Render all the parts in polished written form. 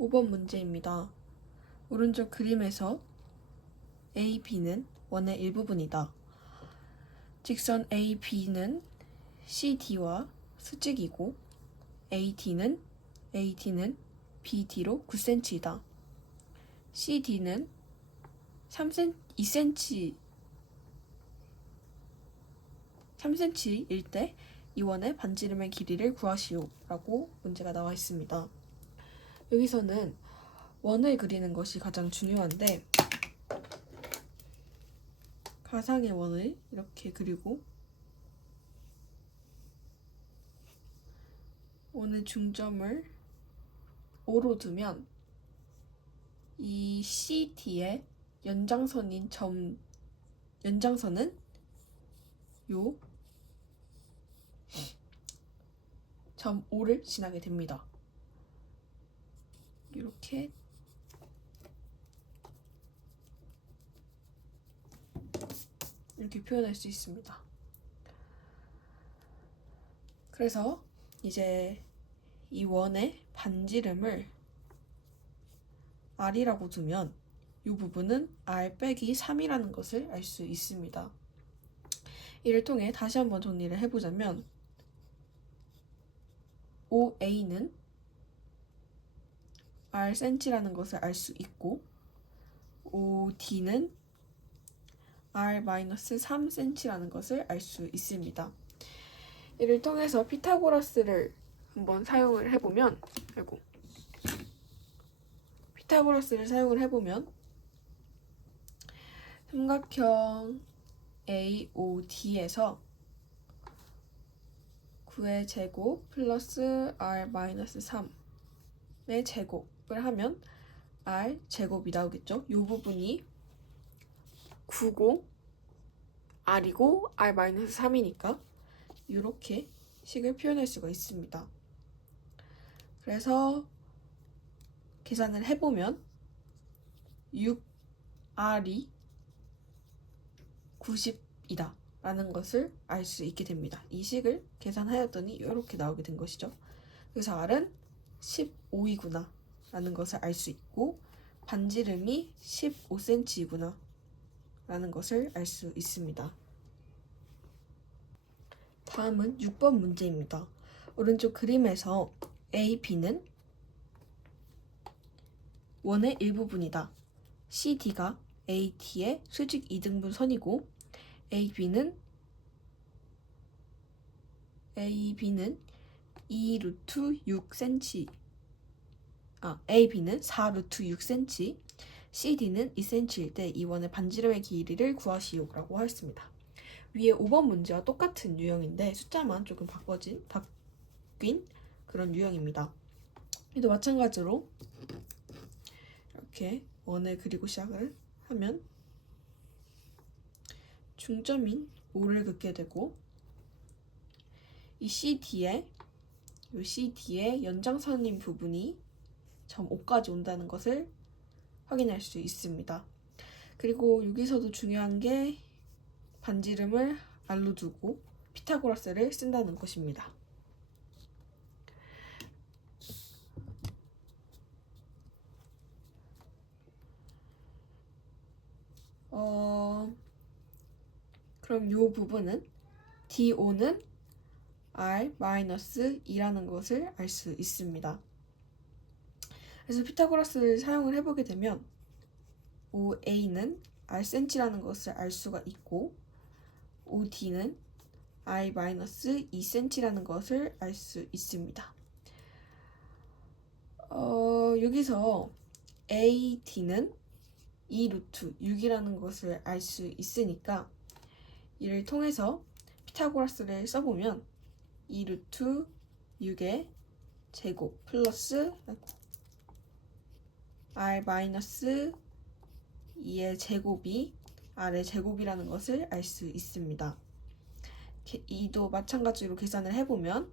5번 문제입니다. 오른쪽 그림에서 AB는 원의 일부분이다. 직선 AB는 CD와 수직이고 AD는 BD로 9cm이다. CD는 3cm일 때 이 원의 반지름의 길이를 구하시오 라고 문제가 나와 있습니다. 여기서는 원을 그리는 것이 가장 중요한데 가상의 원을 이렇게 그리고 원의 중점을 O로 두면 이 CD의 연장선은 요 점 O를 지나게 됩니다. 이렇게 표현할 수 있습니다. 그래서 이제 이 원의 반지름을 R이라고 두면 이 부분은 R 빼기 3이라는 것을 알 수 있습니다. 이를 통해 다시 한번 정리를 해보자면 OA는 Rcm라는 것을 알 수 있고 OD는 R-3cm라는 것을 알 수 있습니다. 이를 통해서 피타고라스를 한번 사용을 해보면 삼각형 AOD에서 9의 제곱 플러스 R-3의 제곱을 하면 R 제곱이 나오겠죠? 이 부분이 9고 R이고 R-3이니까 이렇게 식을 표현할 수가 있습니다. 그래서 계산을 해보면 6R이 90이다 라는 것을 알 수 있게 됩니다. 이 식을 계산하였더니 이렇게 나오게 된 것이죠. 그래서 R은 15이구나 라는 것을 알 수 있고 반지름이 15cm이구나 라는 것을 알 수 있습니다. 다음은 6번 문제입니다. 오른쪽 그림에서 AB는 원의 일부분이다. CD가 AD의 수직 2등분 선이고 AB는 4루트 6cm, CD는 2cm일 때 이 원의 반지름의 길이를 구하시오 라고 하였습니다. 위에 5번 문제와 똑같은 유형인데 숫자만 조금 바뀐 그런 유형입니다. 이도 마찬가지로 이렇게 원을 그리고 시작을 하면 중점인 O를 긋게 되고 이 CD의 연장선인 부분이 점 O까지 온다는 것을 확인할 수 있습니다. 그리고 여기서도 중요한 게 반지름을 R로 두고 피타고라스를 쓴다는 것입니다. 그럼 이 부분은 DO는 R-2라는 것을 알 수 있습니다. 그래서 피타고라스를 사용을 해보게 되면 OA는 Rcm라는 것을 알 수가 있고 OD는 R-2cm라는 것을 알 수 있습니다. 여기서 AD는 2루트 6이라는 것을 알 수 있으니까 이를 통해서 피타고라스를 써보면 2루트 6의 제곱 플러스 R-2의 제곱이 R의 제곱이라는 것을 알 수 있습니다. 이도 마찬가지로 계산을 해보면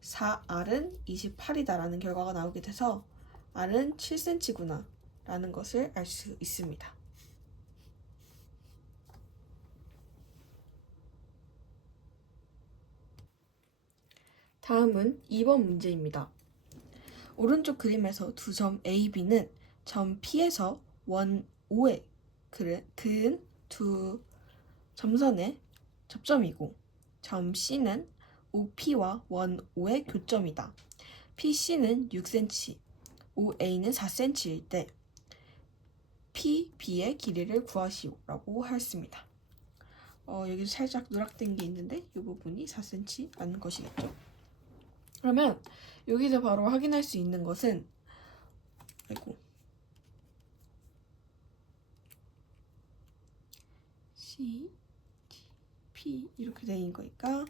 4R은 28이다 라는 결과가 나오게 돼서 R은 7cm구나 라는 것을 알 수 있습니다. 다음은 2번 문제입니다. 오른쪽 그림에서 두 점 A, B는 점 P에서 원 O에 그은 두 점선의 접점이고 점 C는 OP와 원 O의 교점이다. PC는 6cm, OA는 4cm일 때 PB의 길이를 구하시오 라고 하였습니다. 여기서 살짝 누락된 게 있는데 이 부분이 4cm라는 것이겠죠. 그러면 여기서 바로 확인할 수 있는 것은 C, D, P 이렇게 되는 거니까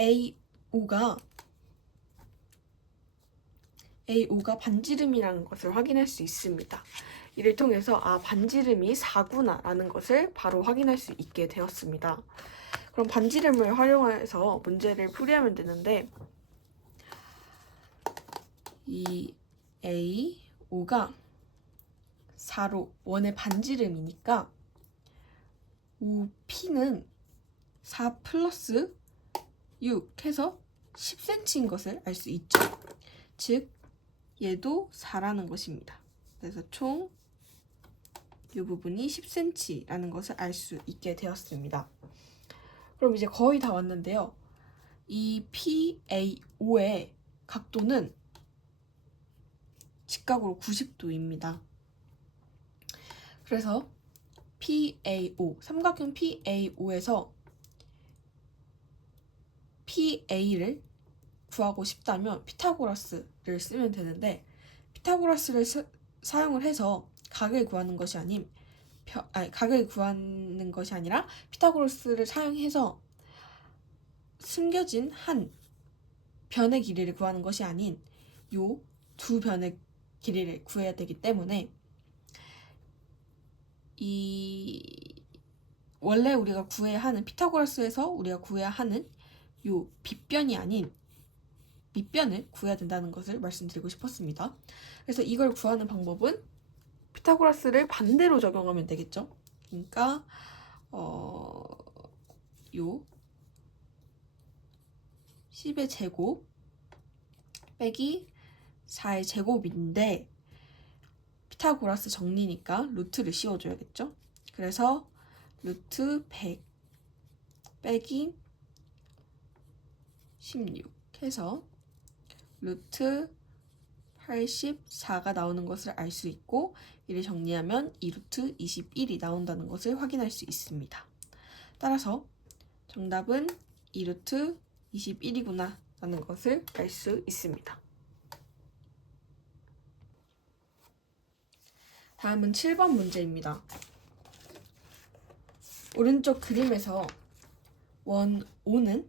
AO가 반지름이라는 것을 확인할 수 있습니다. 이를 통해서 반지름이 4구나 라는 것을 바로 확인할 수 있게 되었습니다. 그럼 반지름을 활용해서 문제를 풀이하면 되는데 이 AO가 4로 원의 반지름이니까 OP는 4 플러스 6 해서 10cm인 것을 알 수 있죠. 즉 얘도 4라는 것입니다. 그래서 총 이 부분이 10cm라는 것을 알 수 있게 되었습니다. 그럼 이제 거의 다 왔는데요. 이 PAO의 각도는 직각으로 90도입니다. 그래서 PAO, 삼각형 PAO에서 PA를 구하고 싶다면 피타고라스를 쓰면 되는데 피타고라스를 사용을 해서 각을 구하는 것이 각을 구하는 것이 아니라 피타고라스를 사용해서 숨겨진 한 변의 길이를 구하는 것이 아닌 요 두 변의 길이를 구해야 되기 때문에 원래 우리가 구해야 하는 피타고라스에서 우리가 구해야 하는 요 빗변이 아닌 밑변을 구해야 된다는 것을 말씀드리고 싶었습니다. 그래서 이걸 구하는 방법은 피타고라스를 반대로 적용하면 되겠죠. 그러니까 요 10의 제곱 빼기 4의 제곱인데 피타고라스 정리니까 루트를 씌워줘야겠죠. 그래서 루트 100 빼기 16 해서 루트 84가 나오는 것을 알 수 있고 이를 정리하면 2루트 21이 나온다는 것을 확인할 수 있습니다. 따라서 정답은 2루트 21이구나 라는 것을 알 수 있습니다. 다음은 7번 문제입니다. 오른쪽 그림에서 원 O는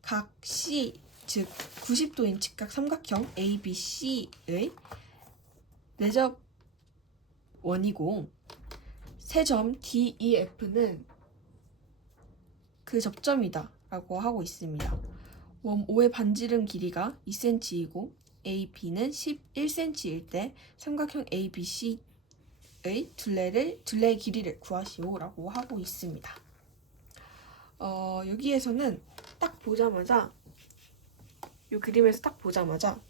각 C, 즉 90도인 직각 삼각형 ABC의 내접 원이고 세 점 DEF는 그 접점이다 라고 하고 있습니다. 원 O의 반지름 길이가 2cm이고 AB는 11cm일 때 삼각형 ABC의 둘레의 길이를 구하시오 라고 하고 있습니다. 여기에서는 딱 보자마자 이 그림에서 딱 보자마자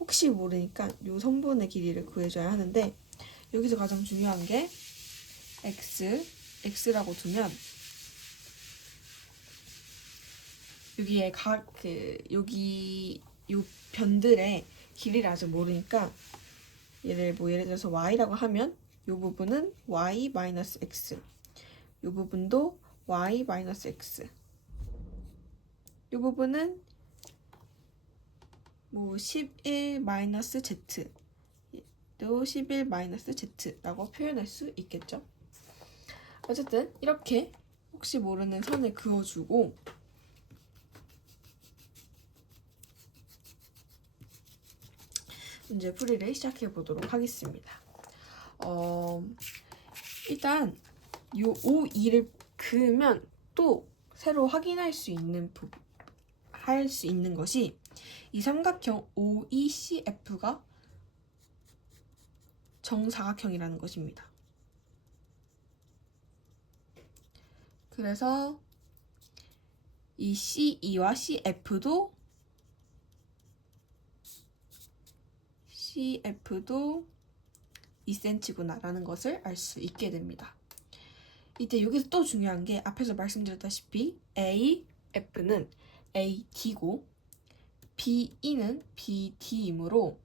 혹시 모르니까 이 성분의 길이를 구해줘야 하는데 여기서 가장 중요한 게 x라고 두면 여기에 여기 요 변들의 길이를 아직 모르니까 예를 들어서 y라고 하면 이 부분은 y-x, 이 부분도 y-x, 이 부분은 11-z 또 11-z라고 표현할 수 있겠죠. 어쨌든 이렇게 혹시 모르는 선을 그어주고 문제 풀이를 시작해 보도록 하겠습니다. 일단 요 O2를 그으면 또 새로 확인할 수 있는 것이 이 삼각형 OECF가 정사각형이라는 것입니다. 그래서 이 CE와 CF도 CF도 2cm구나 라는 것을 알 수 있게 됩니다. 이때 여기서 또 중요한 게 앞에서 말씀드렸다시피 AF는 AD고 BE는 BD이므로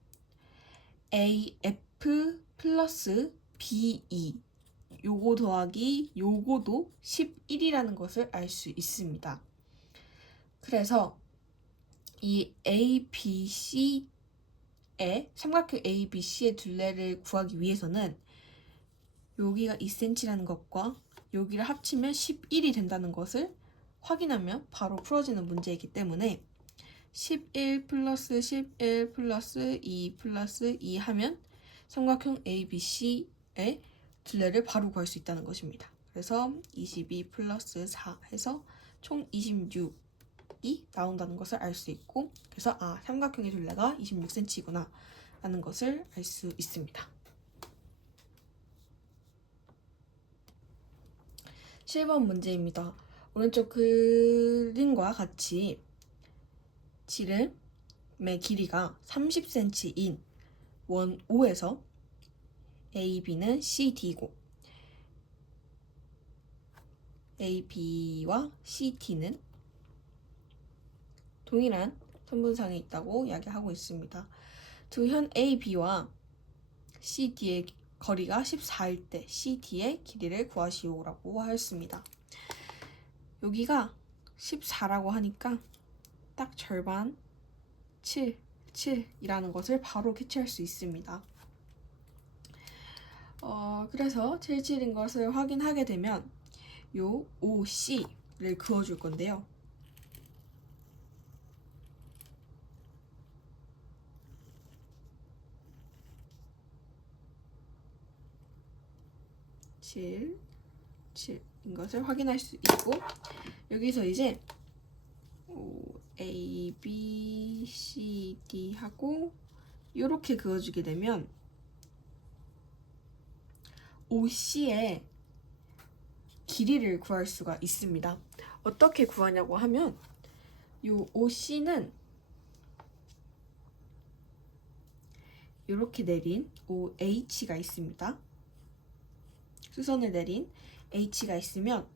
AF 플러스 BE 요거 더하기 요거도 11이라는 것을 알 수 있습니다. 그래서 이 ABC의 삼각형 ABC의 둘레를 구하기 위해서는 여기가 2cm라는 것과 여기를 합치면 11이 된다는 것을 확인하면 바로 풀어지는 문제이기 때문에 11 플러스 11 플러스 2 플러스 2 하면 삼각형 ABC의 둘레를 바로 구할 수 있다는 것입니다. 그래서 22 플러스 4 해서 총 26이 나온다는 것을 알 수 있고, 그래서 삼각형의 둘레가 26cm구나 라는 것을 알 수 있습니다. 7번 문제입니다. 오른쪽 그림과 같이 지름의 길이가 30cm인 원 O에서 AB는 CD고 AB와 CD는 동일한 선분상에 있다고 이야기하고 있습니다. 두 현 AB와 CD의 거리가 14일 때 CD의 길이를 구하시오라고 하였습니다. 여기가 14라고 하니까 딱 절반 7이라는 것을 바로 캐치할 수 있습니다. 그래서 77인 것을 확인하게 되면 요 OC를 그어줄 건데요. 칠인 것을 확인할 수 있고, 여기서 이제 A, B, C, D 하고 이렇게 그어주게 되면 OC의 길이를 구할 수가 있습니다. 어떻게 구하냐고 하면 요 OC는 이렇게 내린 OH가 있습니다. 수선을 내린 H가 있으면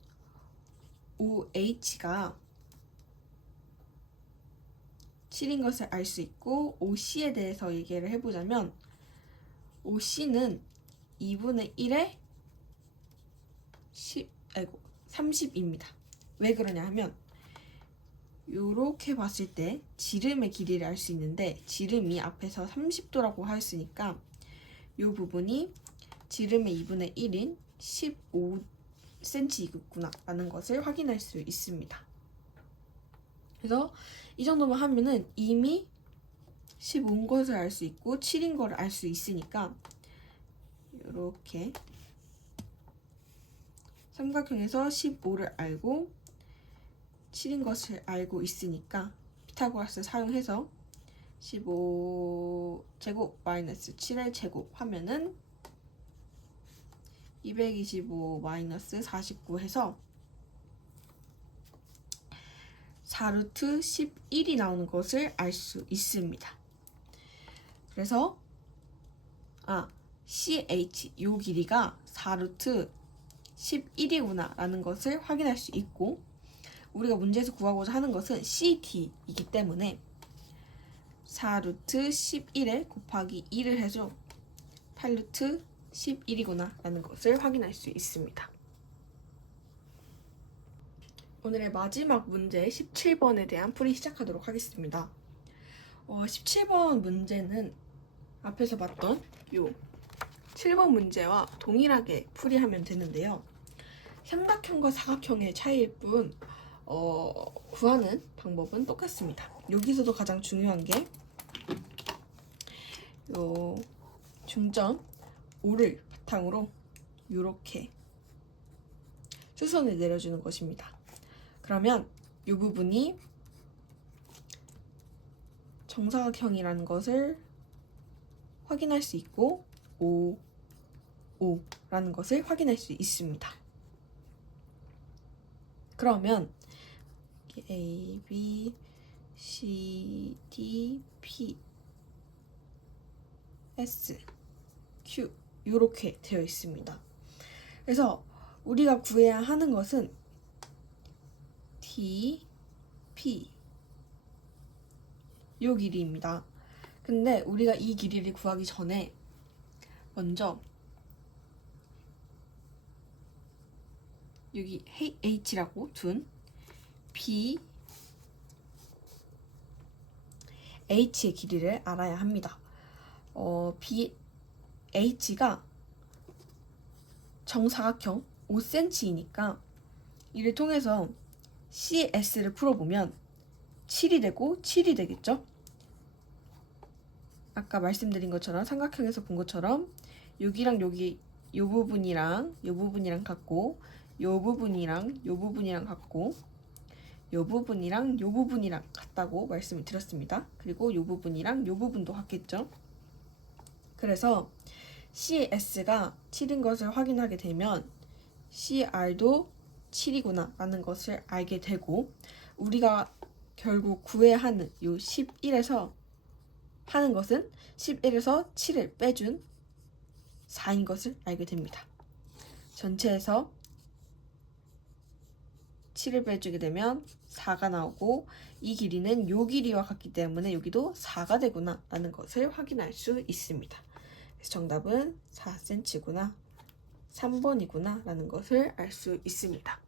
OH가 7인 것을 알 수 있고, OC에 대해서 얘기를 해보자면 OC는 2분의 1에 30입니다. 왜 그러냐 하면 이렇게 봤을 때 지름의 길이를 알 수 있는데 지름이 앞에서 30도라고 하였으니까 이 부분이 지름의 2분의 1인 15cm이겠구나 라는 것을 확인할 수 있습니다. 그래서 이 정도만 하면은 이미 15인 것을 알 수 있고 7인 것을 알 수 있으니까 이렇게 삼각형에서 15를 알고 7인 것을 알고 있으니까 피타고라스 사용해서 15제곱 마이너스 7의 제곱 하면은 225 마이너스 49 해서 4루트 11이 나오는 것을 알 수 있습니다. 그래서 CH 요 길이가 4루트 11이구나 라는 것을 확인할 수 있고, 우리가 문제에서 구하고자 하는 것은 CD이기 때문에 4루트 11에 곱하기 2를 해줘 8루트 11이구나 라는 것을 확인할 수 있습니다. 오늘의 마지막 문제 17번에 대한 풀이 시작하도록 하겠습니다. 17번 문제는 앞에서 봤던 요 7번 문제와 동일하게 풀이하면 되는데요. 삼각형과 사각형의 차이일 뿐 구하는 방법은 똑같습니다. 여기서도 가장 중요한 게 요 중점 5를 바탕으로 이렇게 수선을 내려주는 것입니다. 그러면 이 부분이 정사각형이라는 것을 확인할 수 있고 5라는 것을 확인할 수 있습니다. 그러면 A, B, C, D, P S, Q 이렇게 되어 있습니다. 그래서 우리가 구해야 하는 것은 D, P 요 길이입니다. 근데 우리가 이 길이를 구하기 전에 먼저 여기 H라고 둔 B, H의 길이를 알아야 합니다. B, H가 정사각형 5cm이니까 이를 통해서 CS를 풀어보면 7이 되고 7이 되겠죠? 아까 말씀드린 것처럼 삼각형에서 본 것처럼 여기랑 여기 요 부분이랑 요 부분이랑 같고 요 부분이랑 요 부분이랑 같고 요 부분이랑 요 부분이랑 같다고 말씀을 드렸습니다. 그리고 요 부분이랑 요 부분도 같겠죠? 그래서 CS가 7인 것을 확인하게 되면 CR도 7이구나 라는 것을 알게 되고 우리가 결국 구해야 하는 요 11에서 하는 것은 11에서 7을 빼준 4인 것을 알게 됩니다. 전체에서 7을 빼주게 되면 4가 나오고 이 길이는 요 길이와 같기 때문에 여기도 4가 되구나 라는 것을 확인할 수 있습니다. 그래서 정답은 4cm구나 3번이구나 라는 것을 알 수 있습니다.